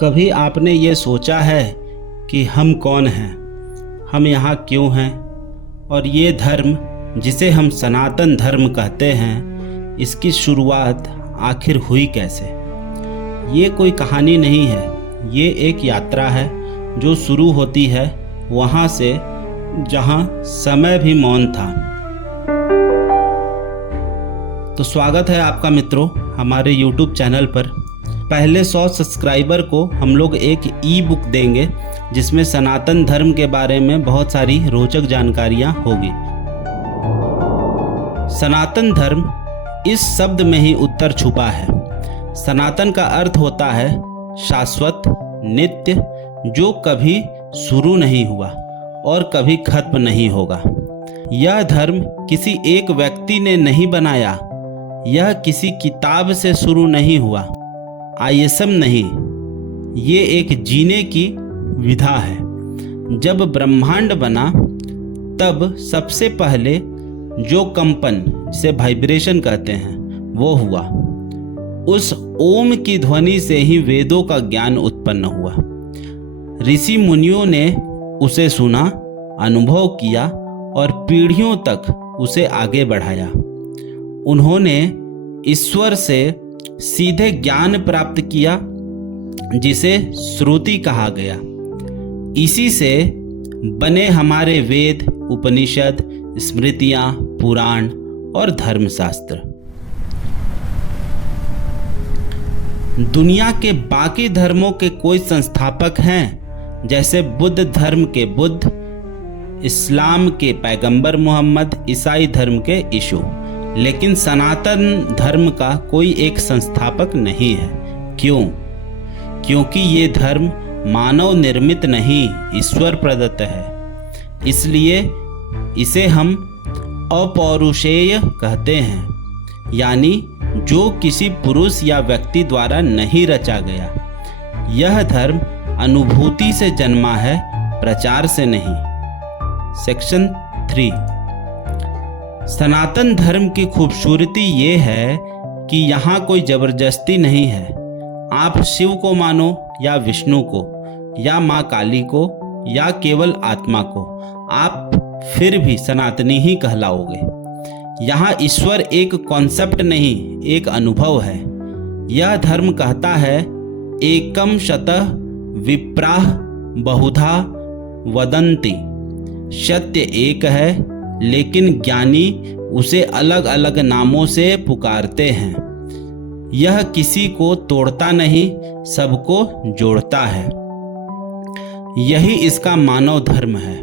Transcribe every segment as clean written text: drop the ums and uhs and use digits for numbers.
कभी आपने ये सोचा है कि हम कौन हैं, हम यहाँ क्यों हैं, और ये धर्म जिसे हम सनातन धर्म कहते हैं, इसकी शुरुआत आखिर हुई कैसे? ये कोई कहानी नहीं है, ये एक यात्रा है जो शुरू होती है वहाँ से जहाँ समय भी मौन था। तो स्वागत है आपका मित्रों हमारे YouTube चैनल पर। पहले 100 सब्सक्राइबर को हम लोग एक ई बुक देंगे जिसमें सनातन धर्म के बारे में बहुत सारी रोचक जानकारियाँ होगी। सनातन धर्म इस शब्द में ही उत्तर छुपा है। सनातन का अर्थ होता है शाश्वत, नित्य, जो कभी शुरू नहीं हुआ और कभी खत्म नहीं होगा। यह धर्म किसी एक व्यक्ति ने नहीं बनाया, यह किसी किताब से शुरू नहीं हुआ, आईएसएम नहीं, ये एक जीने की विधा है। जब ब्रह्मांड बना तब सबसे पहले जो कंपन, जिसे वाइब्रेशन कहते हैं, वो हुआ। उस ओम की ध्वनि से ही वेदों का ज्ञान उत्पन्न हुआ। ऋषि मुनियों ने उसे सुना, अनुभव किया और पीढ़ियों तक उसे आगे बढ़ाया। उन्होंने ईश्वर से सीधे ज्ञान प्राप्त किया जिसे श्रुति कहा गया। इसी से बने हमारे वेद, उपनिषद, स्मृतियां, पुराण और धर्मशास्त्र। दुनिया के बाकी धर्मों के कोई संस्थापक हैं, जैसे बुद्ध धर्म के बुद्ध, इस्लाम के पैगंबर मोहम्मद, ईसाई धर्म के यीशु, लेकिन सनातन धर्म का कोई एक संस्थापक नहीं है। क्यों? क्योंकि ये धर्म मानव निर्मित नहीं, ईश्वर प्रदत्त है। इसलिए इसे हम अपौरुषेय कहते हैं, यानी जो किसी पुरुष या व्यक्ति द्वारा नहीं रचा गया। यह धर्म अनुभूति से जन्मा है, प्रचार से नहीं। सेक्शन 3। सनातन धर्म की खूबसूरती ये है कि यहाँ कोई जबरदस्ती नहीं है। आप शिव को मानो या विष्णु को या माँ काली को या केवल आत्मा को, आप फिर भी सनातनी ही कहलाओगे। यहाँ ईश्वर एक कॉन्सेप्ट नहीं, एक अनुभव है। यह धर्म कहता है एकम शतः विप्राः बहुधा वदन्ति। सत्य एक है, लेकिन ज्ञानी उसे अलग अलग नामों से पुकारते हैं। यह किसी को तोड़ता नहीं, सबको जोड़ता है। यही इसका मानव धर्म है।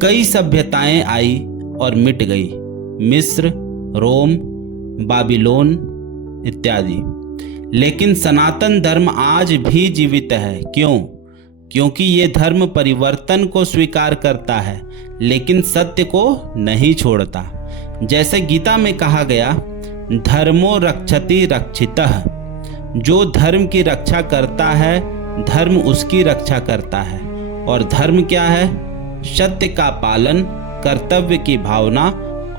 कई सभ्यताएं आई और मिट गई, मिस्र, रोम, बाबिलोन इत्यादि, लेकिन सनातन धर्म आज भी जीवित है। क्यों? क्योंकि ये धर्म परिवर्तन को स्वीकार करता है, लेकिन सत्य को नहीं छोड़ता। जैसे गीता में कहा गया, धर्मो रक्षति रक्षितः। जो धर्म की रक्षा करता है, धर्म उसकी रक्षा करता है। और धर्म क्या है? सत्य का पालन, कर्तव्य की भावना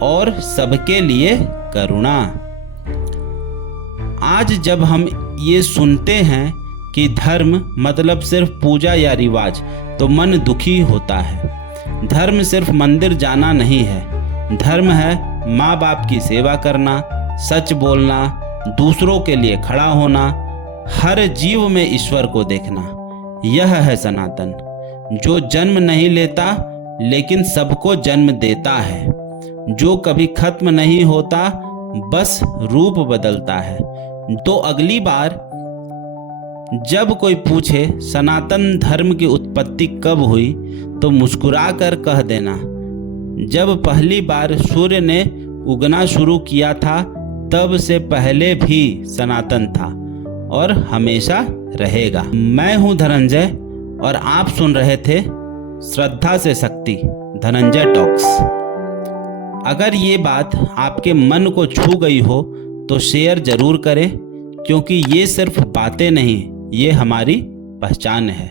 और सबके लिए करुणा। आज जब हम ये सुनते हैं कि धर्म मतलब सिर्फ पूजा या रिवाज, तो मन दुखी होता है। धर्म सिर्फ मंदिर जाना नहीं है। धर्म है माँ बाप की सेवा करना, सच बोलना, दूसरों के लिए खड़ा होना, हर जीव में ईश्वर को देखना। यह है सनातन, जो जन्म नहीं लेता लेकिन सबको जन्म देता है, जो कभी खत्म नहीं होता, बस रूप बदलता है। तो अगली बार जब कोई पूछे सनातन धर्म की उत्पत्ति कब हुई, तो मुस्कुरा कर कह देना, जब पहली बार सूर्य ने उगना शुरू किया था, तब से पहले भी सनातन था और हमेशा रहेगा। मैं हूँ धनंजय और आप सुन रहे थे श्रद्धा से शक्ति, धनंजय टॉक्स। अगर ये बात आपके मन को छू गई हो तो शेयर जरूर करें, क्योंकि ये सिर्फ बातें नहीं, ये हमारी पहचान है।